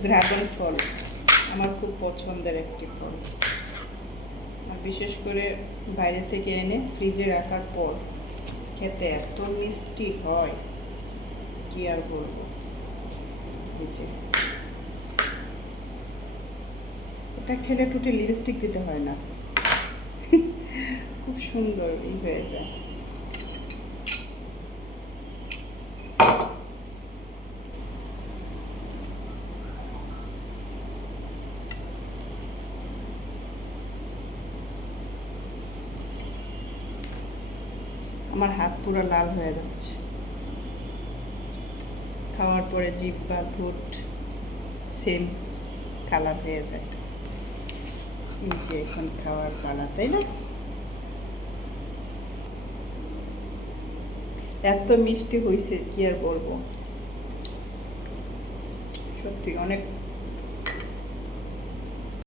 Dragon ফল আমার খুব পছন্দের একটি ফল, আর বিশেষ করে বাইরে থেকে এনে ফ্রিজে রাখার পর খেতে এত মিষ্টি হয় কি আর বলবো। এই যে এটা খেলে টুটে লিপস্টিক দিতে হয় না, খুব সুন্দর হয়ে যায়। আমার হাত পুরো লাল হয়ে যাচ্ছে, খাওয়ার পরে জিভ বা ঠোঁট সেম কালার হয়ে যায়। এই যে এখন খাওয়ার পালা, তাই না? এত মিষ্টি হয়েছে কি আর বলবো, সত্যি অনেক